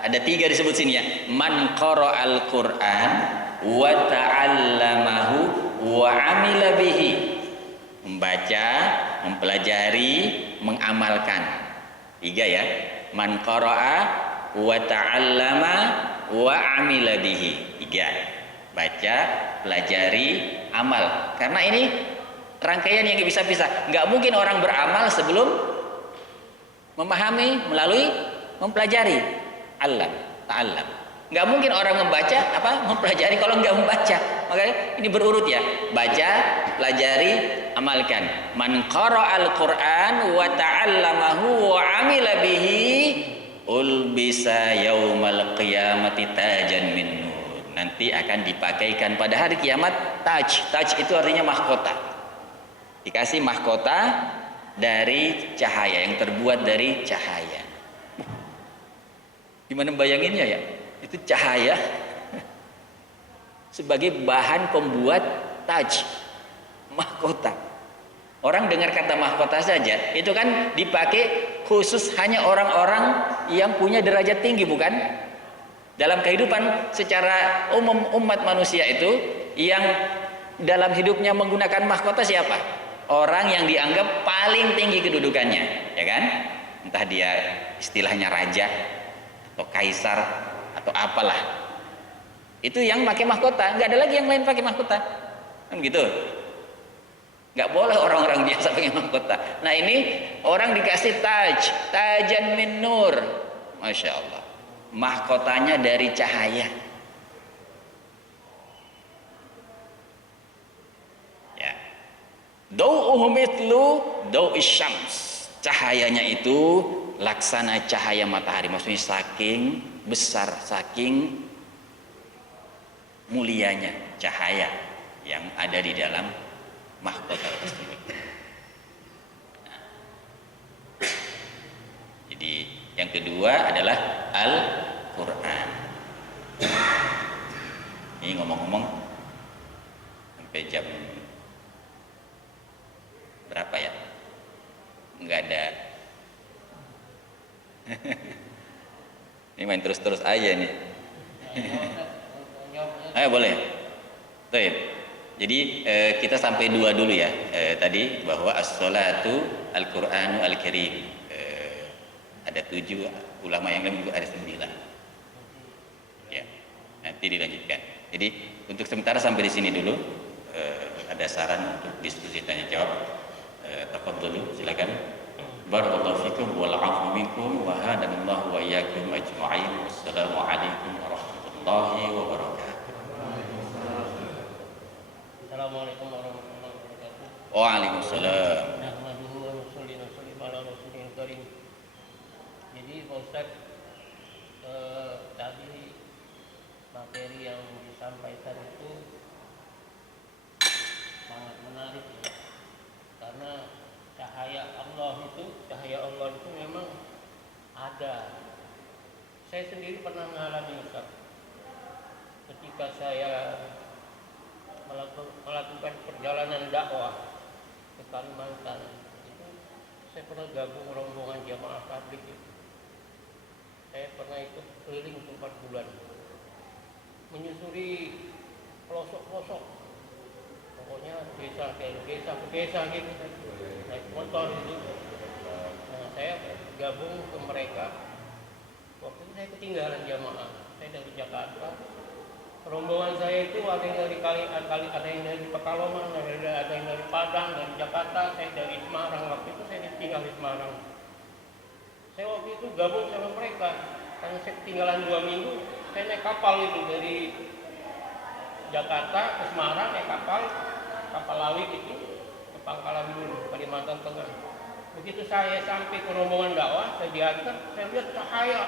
ada 3 disebut sini ya, man qara'al Qur'an wa ta'allamahu wa 'amila bihi, membaca, mempelajari, mengamalkan. 3 ya, man qara'a wa ta'allama wa 'amila bihi. 3, baca, pelajari, amal. Karena ini rangkaian yang bisa pisah. Nggak mungkin orang beramal sebelum memahami, melalui mempelajari. Ta'allam. Nggak mungkin orang membaca mempelajari kalau nggak membaca. Makanya ini berurut ya, baca, pelajari, amalkan. Man qara'al Qur'an wa ta'allamahu wa 'amila bihi ulbisa yaumal qiyamati tajan min nur. Nanti akan dipakaikan pada hari kiamat taj. Taj itu artinya mahkota. Dikasih mahkota dari cahaya, yang terbuat dari cahaya. Gimana bayanginnya ya? Itu cahaya sebagai bahan pembuat taj, mahkota. Orang dengar kata mahkota saja, itu kan dipakai khusus hanya orang-orang yang punya derajat tinggi, bukan? Dalam kehidupan secara umum umat manusia itu, yang dalam hidupnya menggunakan mahkota siapa? Orang yang dianggap paling tinggi kedudukannya, ya kan? Entah dia istilahnya raja atau kaisar atau apalah. Itu yang pakai mahkota, nggak ada lagi yang lain pakai mahkota. Kan gitu. Nggak boleh orang-orang biasa pakai mahkota. Nah, ini orang dikasih taj, tajan min nur. Masya Allah. Mahkotanya dari cahaya. Dau'uhu mithlu dau'is syams. Cahayanya itu laksana cahaya matahari. Maksudnya saking besar, saking mulianya cahaya yang ada di dalam mahkota tersebut. Nah, jadi yang kedua adalah Al-Quran. Ini ngomong-ngomong sampai jam berapa ya? Enggak ada. Ini main terus-terus aja nih. Ayo boleh. Baik. Jadi kita sampai 2 dulu ya. Tadi bahwa as-salatu al-Qur'anu al-Karim. Ada 7, ulama yang lain juga ada 9. Ya. Nanti dilanjutkan. Jadi untuk sementara sampai di sini dulu. Ada saran untuk diskusi tanya jawab. Tafadhalu, silakan. Barakallahu fikum wal 'afwu minkum wa hadanallahu wa iyyakum ajma'in. Wassalamualaikum warahmatullahi wabarakatuh. Assalamualaikum warahmatullahi wabarakatuh. Waalaikumsalam. Nahmaduhu wa nusalli wa nusallim ala rasulil karim. Jadi Pak Ustaz, tadi materi yang disampaikan itu sangat menarik ya. Ada. Saya sendiri pernah mengalami, Ustaz. Ketika saya melakukan perjalanan dakwah ke Kalimantan, itu saya pernah gabung rombongan jamaah tabligh itu. Saya pernah ikut keliling 4 bulan, menyusuri pelosok-pelosok, pokoknya desa ke desa gitu, naik motor gitu. Nah, saya gabung ke mereka. Waktu itu saya ketinggalan jamaah. Saya dari Jakarta. Rombongan saya itu ada yang dari ada yang dari Pekalongan, ada yang dari Padang, dari Jakarta. Saya dari Semarang. Waktu itu saya tinggal di Semarang. Saya waktu itu gabung sama mereka karena saya ketinggalan 2 minggu. Saya naik kapal itu dari Jakarta ke Semarang, naik kapal laut itu ke Pangkalan Bun, Kalimantan Tengah. Begitu saya sampai ke rombongan dakwah, saya diantar, saya lihat cahaya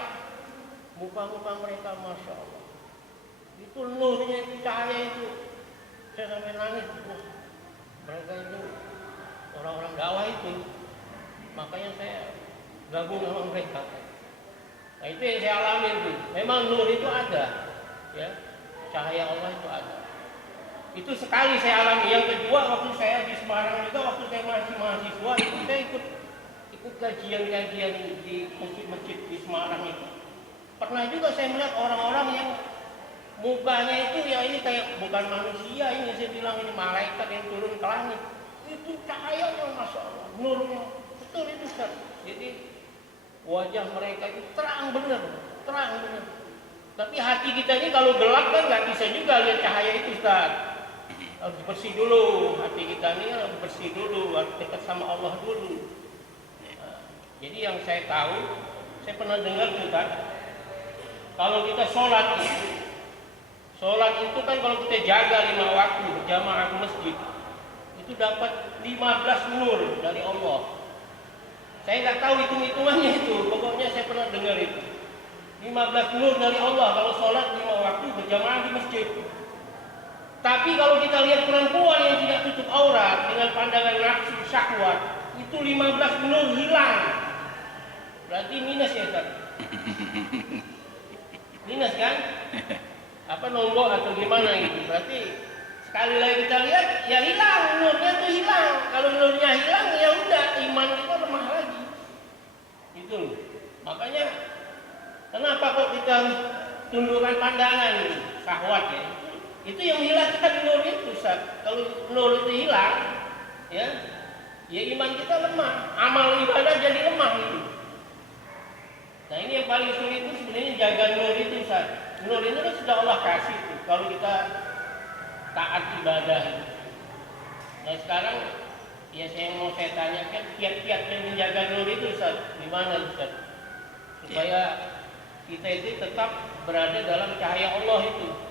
muka-muka mereka, masya Allah. Itu nurnya, itu cahaya itu, saya sampai nangis. Wah, mereka itu orang-orang dakwah itu. Makanya saya gabung sama mereka. Nah, itu yang saya alami itu. Memang nur itu ada, ya, cahaya Allah itu ada. Itu sekali saya alami. Yang kedua, waktu saya di Semarang juga, waktu saya masih mahasiswa, itu saya ikut kajian-kajian di masjid-masjid di Semarang itu. Pernah juga saya melihat orang-orang yang mukanya itu ya ini kayak bukan manusia, ini saya bilang ini malaikat yang turun ke langit. Itu cahayanya, masya Allah, nurnya betul itu, Ustaz. Jadi wajah mereka itu terang benar. Tapi hati kita ini kalau gelap kan nggak bisa juga lihat cahaya itu, Ustaz. Harus bersih dulu, hati kita ini harus bersih dulu, harus dekat sama Allah dulu. Nah, jadi yang saya tahu, saya pernah dengar juga, kalau kita sholat itu kan kalau kita jaga 5 waktu berjamaah ke masjid, itu dapat 15 nur dari Allah. Saya nggak tahu hitung-hitungannya itu, pokoknya saya pernah dengar itu. 15 nur dari Allah kalau sholat 5 waktu berjamaah di masjid. Tapi kalau kita lihat perempuan yang tidak tutup aurat dengan pandangan nafsu syahwat, itu 15 nur hilang. Berarti minus ya, Ustaz? Minus kan? Apa nombok atau gimana gitu. Berarti sekali lagi kita lihat ya hilang, nurnya itu hilang. Kalau nurnya hilang ya udah, iman kita lemah lagi. Itu loh. Makanya kenapa kok kita harus tundukkan pandangan syahwat ya? Itu yang hilang kan nur itu, Ustaz. Kalau nur itu hilang, ya iman kita lemah, amal ibadah jadi lemah itu. Nah, ini yang paling sulit itu sebenarnya jaga nur itu, Ustaz. Nur itu kan sudah Allah kasih itu, kalau kita taat ibadah itu. Nah, sekarang ya saya mau tanyakan kiat-kiat yang menjaga nur itu, Ustaz. Gimana, Ustaz? Supaya kita itu tetap berada dalam cahaya Allah itu.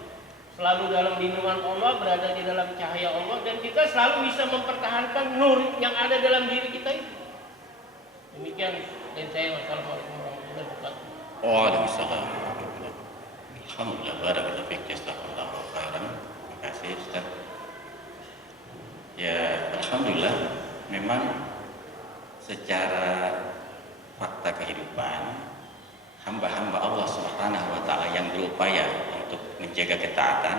Selalu dalam lindungan Allah, berada di dalam cahaya Allah, dan kita selalu bisa mempertahankan nur yang ada dalam diri kita itu. Demikian dan saya. Wassalamualaikum warahmatullahi wabarakatuh. Waalaikumsalam. Alhamdulillah, barakallahu fiik, jazakallahu khairan. Terima kasih, Ustaz. Ya, alhamdulillah, memang secara fakta kehidupan hamba-hamba Allah Subhanahu wa taala yang berupaya untuk menjaga ketaatan,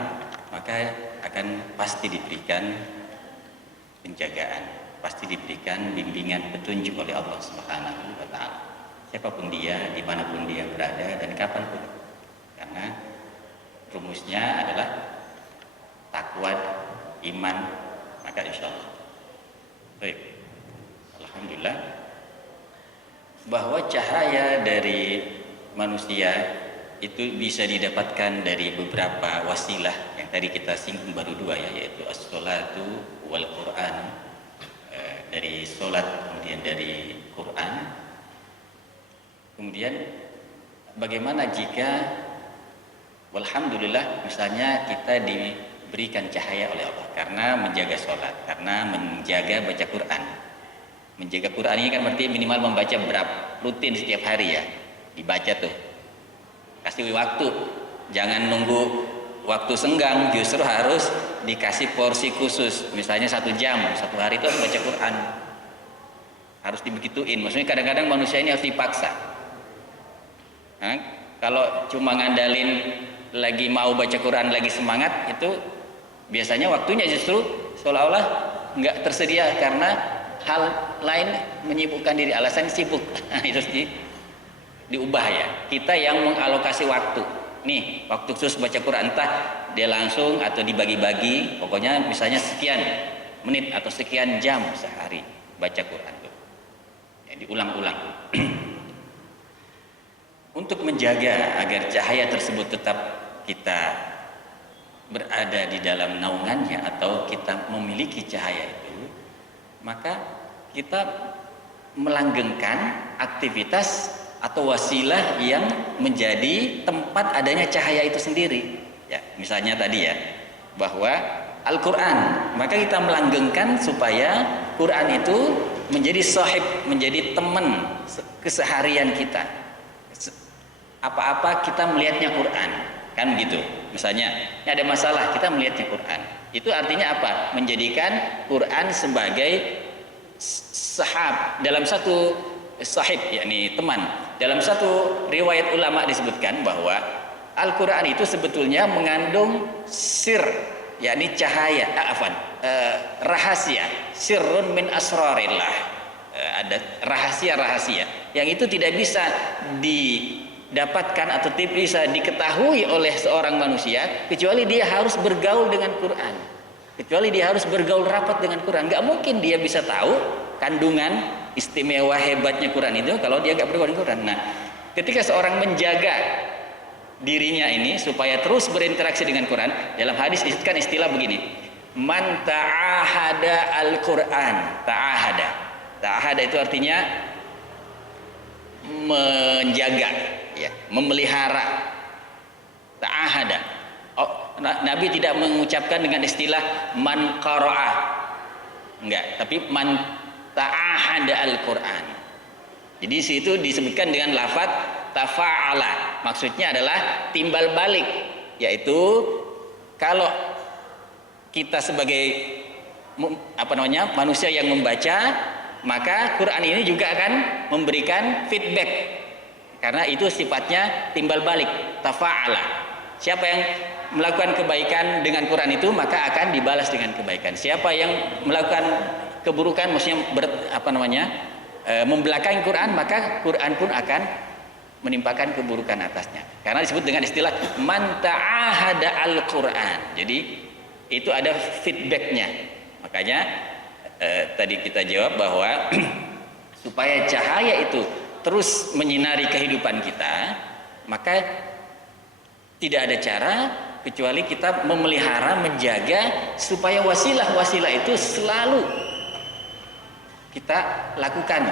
maka akan pasti diberikan penjagaan, pasti diberikan bimbingan petunjuk oleh Allah Subhanahu wa taala. Siapapun dia, dimanapun dia berada dan kapanpun. Karena rumusnya adalah takwa, iman, maka insya Allah. Baik, alhamdulillah bahwa cahaya dari manusia itu bisa didapatkan dari beberapa wasilah yang tadi kita singgung baru 2 ya, yaitu as-sholatu wal Quran, dari sholat, kemudian dari Quran. Kemudian bagaimana jika walhamdulillah misalnya kita diberikan cahaya oleh Allah karena menjaga sholat, karena menjaga baca Quran. Menjaga Quran ini kan berarti minimal membaca berapa rutin setiap hari ya, dibaca tuh. Kasih waktu, jangan nunggu waktu senggang, justru harus dikasih porsi khusus. Misalnya 1 jam, 1 hari itu harus baca Quran, harus dibegituin. Maksudnya kadang-kadang manusia ini harus dipaksa. Nah, kalau cuma ngandalin lagi mau baca Quran lagi semangat, itu biasanya waktunya justru seolah-olah nggak tersedia karena hal lain menyibukkan diri, alasan sibuk. Nah, itu diubah ya. Kita yang mengalokasi waktu. Nih, waktu khusus baca Quran, entah dia langsung atau dibagi-bagi, pokoknya misalnya sekian menit atau sekian jam sehari baca Quran. Ya, diulang-ulang. Untuk menjaga agar cahaya tersebut tetap kita berada di dalam naungannya atau kita memiliki cahaya itu, maka kita melanggengkan aktivitas atau wasilah yang menjadi tempat adanya cahaya itu sendiri. Ya, misalnya tadi ya, bahwa Al-Quran, maka kita melanggengkan supaya Quran itu menjadi sahib, menjadi teman keseharian kita. Apa-apa kita melihatnya Quran, kan gitu. Misalnya, ini ada masalah, kita melihatnya Quran. Itu artinya apa? Menjadikan Quran sebagai sahab dalam satu sahib, yakni teman. Dalam satu riwayat ulama disebutkan bahwa Al-Quran itu sebetulnya mengandung sir, yakni cahaya, rahasia, sirrun min asrarillah. Ada rahasia-rahasia yang itu tidak bisa didapatkan atau tidak bisa diketahui oleh seorang manusia kecuali dia harus bergaul dengan Quran, kecuali dia harus bergaul rapat dengan Quran. Gak mungkin dia bisa tahu kandungan istimewa hebatnya Quran itu kalau dia gak bergaul dengan Quran. Nah, ketika seorang menjaga dirinya ini supaya terus berinteraksi dengan Quran, dalam hadis disebutkan istilah begini, man ta'ahada al-Quran. Ta'ahada itu artinya menjaga, ya, memelihara. Ta'ahada. Nabi tidak mengucapkan dengan istilah man qara'ah, enggak, tapi man ta'ahada al-Quran. Jadi situ disebutkan dengan lafaz tafa'ala, maksudnya adalah timbal balik, yaitu kalau kita sebagai manusia yang membaca, maka Quran ini juga akan memberikan feedback, karena itu sifatnya timbal balik, tafa'ala. Siapa yang melakukan kebaikan dengan Quran itu, maka akan dibalas dengan kebaikan. Siapa yang melakukan keburukan, maksudnya membelakangi Quran, maka Quran pun akan menimpakan keburukan atasnya. Karena disebut dengan istilah man ta'ahada al-Quran. Jadi itu ada feedbacknya. Makanya tadi kita jawab bahwa supaya cahaya itu terus menyinari kehidupan kita, maka tidak ada cara kecuali kita memelihara, menjaga supaya wasilah-wasilah itu selalu kita lakukan,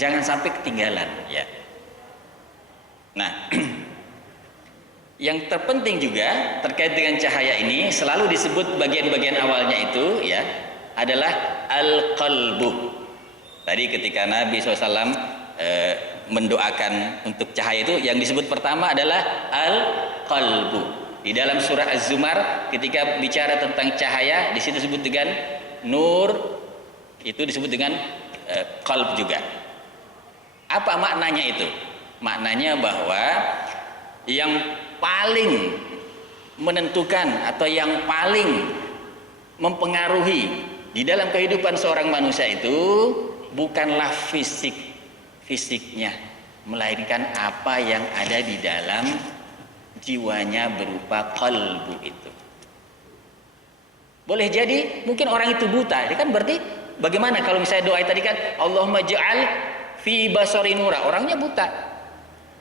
jangan sampai ketinggalan, ya. Nah, yang terpenting juga terkait dengan cahaya ini selalu disebut bagian-bagian awalnya itu, ya, adalah al-qalbu. Tadi ketika Nabi SAW mendoakan untuk cahaya itu, yang disebut pertama adalah al-qalbu. Di dalam surah Az-Zumar ketika bicara tentang cahaya, di situ disebut dengan nur, itu disebut dengan qalb juga. Apa maknanya itu? Maknanya bahwa yang paling menentukan atau yang paling mempengaruhi di dalam kehidupan seorang manusia itu bukanlah fisiknya, melainkan apa yang ada di dalam jiwanya berupa qalbu itu. Boleh jadi mungkin orang itu buta, ini kan berarti bagaimana kalau misalnya doa tadi kan Allahumma ja'al fi basari nura, orangnya buta.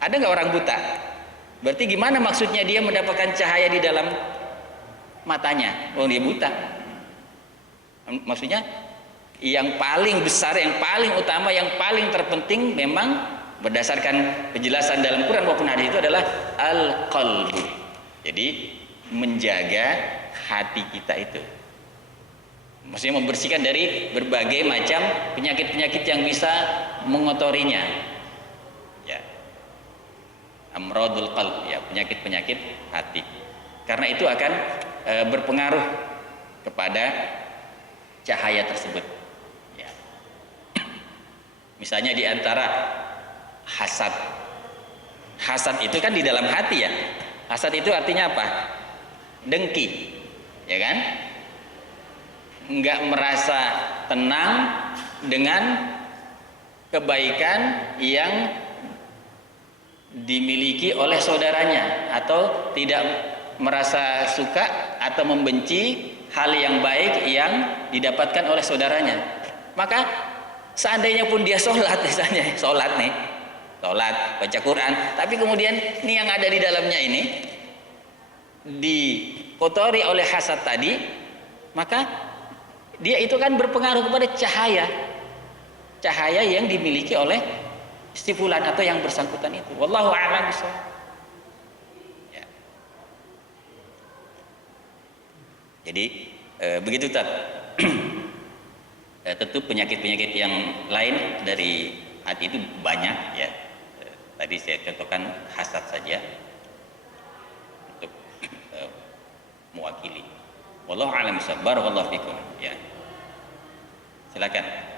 Ada nggak orang buta? Berarti gimana maksudnya dia mendapatkan cahaya di dalam matanya? Oh, dia buta. Maksudnya yang paling besar, yang paling utama, yang paling terpenting memang berdasarkan penjelasan dalam Quran maupun hadis itu adalah al-qalbu. Jadi menjaga hati kita itu, maksudnya membersihkan dari berbagai macam penyakit-penyakit yang bisa mengotorinya, ya, amradul qalb, ya, penyakit-penyakit hati. Karena itu akan berpengaruh kepada cahaya tersebut, ya. Misalnya di antara Hasad itu kan di dalam hati ya. Hasad itu artinya apa? Dengki, ya kan? Enggak merasa tenang dengan kebaikan yang dimiliki oleh saudaranya, atau tidak merasa suka atau membenci hal yang baik yang didapatkan oleh saudaranya. Maka seandainya pun dia sholat, misalnya sholat nih, sholat baca Quran, tapi kemudian ini yang ada di dalamnya ini dikotori oleh hasad tadi, maka dia itu kan berpengaruh kepada cahaya yang dimiliki oleh si fulan atau yang bersangkutan itu. Wallahu a'lam bishawab. Ya. Jadi begitu Tat. Tentu penyakit-penyakit yang lain dari hati itu banyak ya. Tadi saya contohkan hasad saja untuk mewakili. Wallahu a'lam bishawab. Barakallahu fikum ya. Silakan.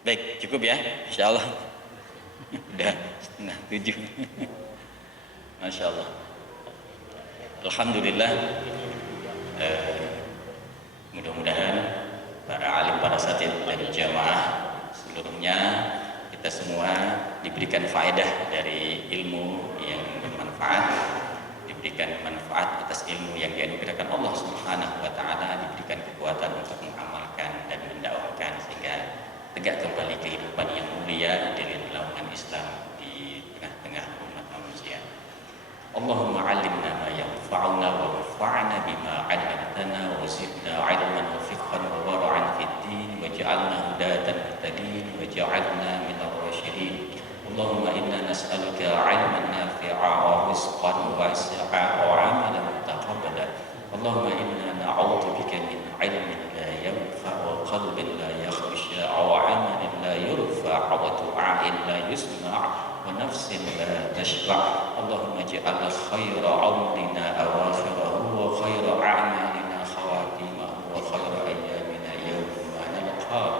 Baik, cukup ya, insyaallah. Udah 6:30. Masya Allah. Alhamdulillah. Mudah-mudahan para alim, para satid dan jamaah seluruhnya, kita semua diberikan faedah dari ilmu yang bermanfaat, diberikan manfaat atas ilmu yang dianugerahkan Allah Subhanahu wa taala, diberikan kekuatan untuk mengamalkan dan mendakwahkan sehingga tegak kembali kehidupan yang mulia dari naungan Islam di tengah-tengah umat manusia. Allahumma 'allimna ma yanfa'una wanfa'na bima 'allamtana wa zidna 'ilman wa fiqhan wa wara'an fid din waj'alna hudatan muhtadin waj'alna minal rasyidin. Allahumma inna nas'aluka 'ilman nafi'a wa rizqan wasi'a wa 'amalan mutaqabbala. Allahumma inna na'udzubika min 'ilmin la yanfa' wa qalbin la yakhsha wa 'amalin la yurfa' wa du'a'in la yusma' wa nafsin la tashba'. Allahumma ij'al khayra 'umrina awakhirahu wa khayra a'malina khawatimahu wa khayra ayyamina yawma nalqaak.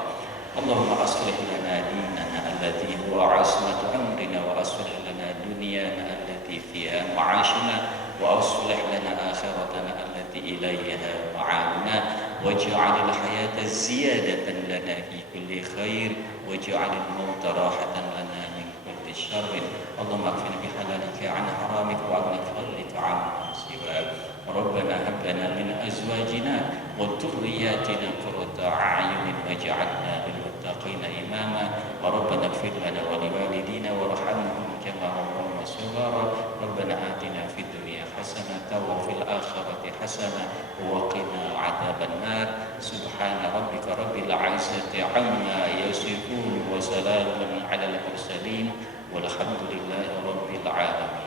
Allahumma aslih lana dinana alladhi huwa 'ismatu amrina wa aslih lana dunyana allati fiha ma'ashuna wa aslih lana akhiratana allati ilayha ma'aduna waj'al al-hayata ziyadatan lana fi kulli khair waj'al al-mauta rahatan lana min kulli syarrin. Allahumma akfina bihalalika 'an haramika wa aghnina bifadlika 'amman siwak. Rabbana hab lana min azwajina wa dhurriyyatina qurrata a'yunin waj'alna lil muttaqina imama. Rabbana ighfir lana wa liwalidina warhamhum kama rabbayana shighara. Rabbana atina fid dunya hasanatan wa fil akhirati hasanatan wa qina 'adzaban nar. Subhana rabbika rabbil 'izzati 'amma yasifun wa salamun 'alal mursalin walhamdulillahi rabbil 'alamin.